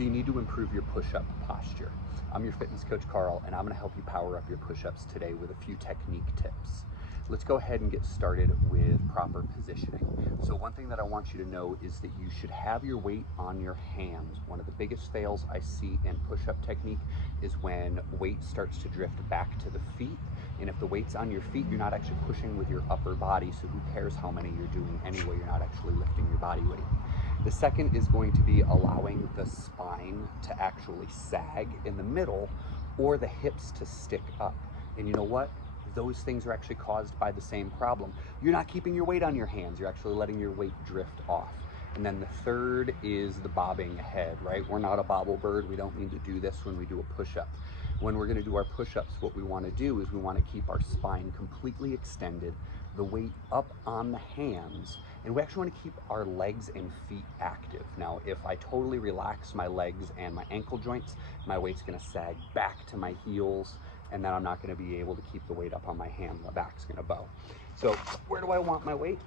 So you need to improve your push-up posture. I'm your fitness coach, Carl, and I'm gonna help you power up your push-ups today with a few technique tips. Let's go ahead and get started with proper positioning. So one thing that I want you to know is that you should have your weight on your hands. One of the biggest fails I see in push-up technique is when weight starts to drift back to the feet. And if the weight's on your feet, you're not actually pushing with your upper body, so who cares how many you're doing anyway? You're not actually lifting your body weight. The second is going to be allowing the spine to actually sag in the middle or the hips to stick up. And you know what? Those things are actually caused by the same problem. You're not keeping your weight on your hands. You're actually letting your weight drift off. And then the third is the bobbing head, right? We're not a bobble bird. We don't need to do this when we do a push-up. When we're gonna do our push-ups, what we wanna do is we wanna keep our spine completely extended, the weight up on the hands, and we actually wanna keep our legs and feet active. Now, if I totally relax my legs and my ankle joints, my weight's gonna sag back to my heels, and then I'm not gonna be able to keep the weight up on my hand. My back's gonna bow. So where do I want my weight?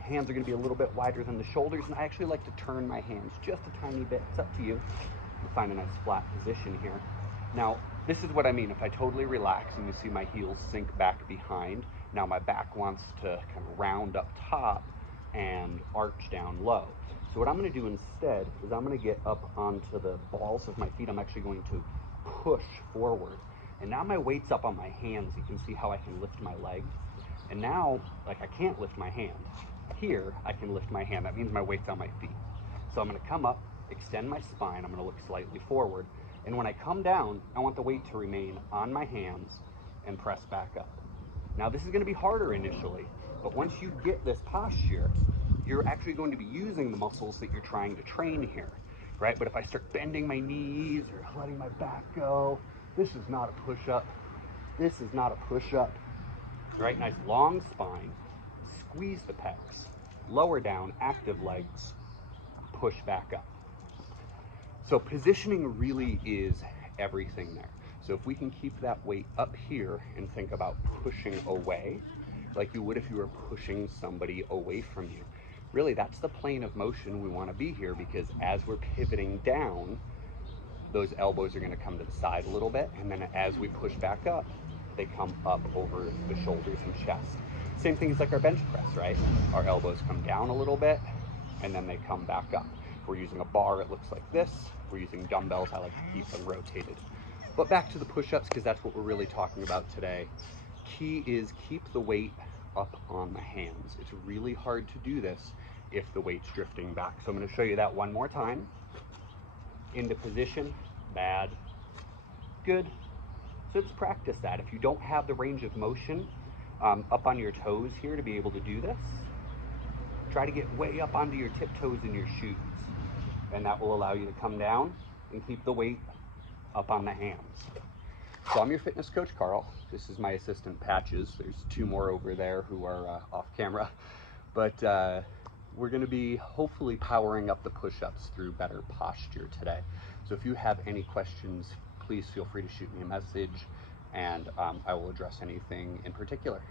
Hands are gonna be a little bit wider than the shoulders, and I actually like to turn my hands just a tiny bit. It's up to you. You find a nice flat position here. Now, this is what I mean. If I totally relax and you see my heels sink back behind, now my back wants to kind of round up top and arch down low. So what I'm gonna do instead is I'm gonna get up onto the balls of my feet. I'm actually going to push forward. And now my weight's up on my hands. You can see how I can lift my leg. And now, like, I can't lift my hand. Here, I can lift my hand. That means my weight's on my feet. So I'm gonna come up, extend my spine. I'm gonna look slightly forward. And when I come down, I want the weight to remain on my hands and press back up. Now this is gonna be harder initially, but once you get this posture, you're actually going to be using the muscles that you're trying to train here, right? But if I start bending my knees or letting my back go, this is not a push-up. This is not a push-up, right? Nice long spine, squeeze the pecs, lower down, active legs, push back up. So positioning really is everything there. So if we can keep that weight up here and think about pushing away, like you would if you were pushing somebody away from you. Really, that's the plane of motion we want to be here, because as we're pivoting down, those elbows are going to come to the side a little bit, and then as we push back up, they come up over the shoulders and chest. Same thing as like our bench press, right? Our elbows come down a little bit, and then they come back up. If we're using a bar, it looks like this. If we're using dumbbells, I like to keep them rotated. But back to the push-ups, because that's what we're really talking about today. Key is keep the weight up on the hands. It's really hard to do this if the weight's drifting back. So I'm going to show you that one more time. Into position, bad, good. So let's practice that. If you don't have the range of motion up on your toes here to be able to do this, try to get way up onto your tiptoes in your shoes. And that will allow you to come down and keep the weight up on the hands. So I'm your fitness coach, Carl. This is my assistant, Patches. There's two more over there who are off camera. But we're gonna be hopefully powering up the push-ups through better posture today. So if you have any questions, please feel free to shoot me a message, and I will address anything in particular.